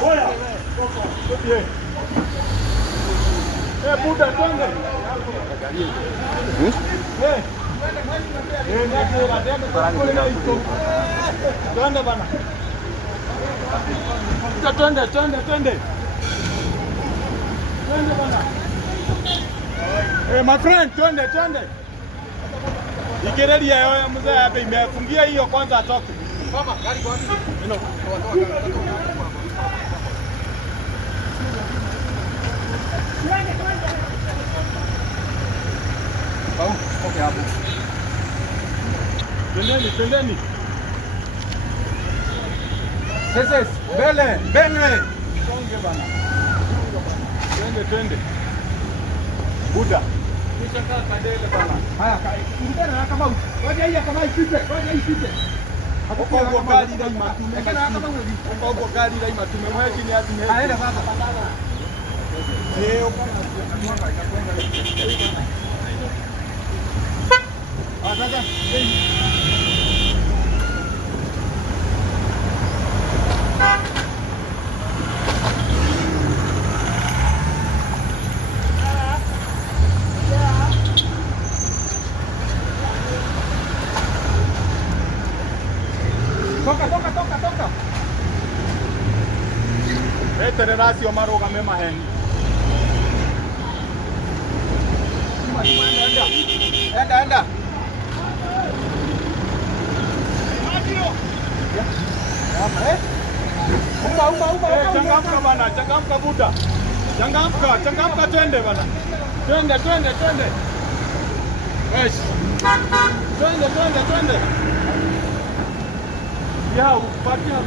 Oya. Buda twende. Twende bana. Twende. Twende bana. My friend, twende. Ikiredia yoyo mzee hapa imefungia hiyo kwanza atoke. Mama, gari kwa wapi? Okay hapo. Twendeni. Sasa mbele. Songe bana. Twende. Buda. Kisha kadele bana. Haya, ingana na kama ngoja hii kama ipite. Hapo kwa gari daima tume. Kana kama wewe. Kwa gari daima tume. Wewe chini hadi mimi. Haenda sasa. Leo kana tunakwenda ikakwenda. Sasa. Toka. Terera sio marugame maheni. Enda. Changamka bana, changamka Buda. Changamka twende bana. Twende. Yes. Twende. Ya, upatia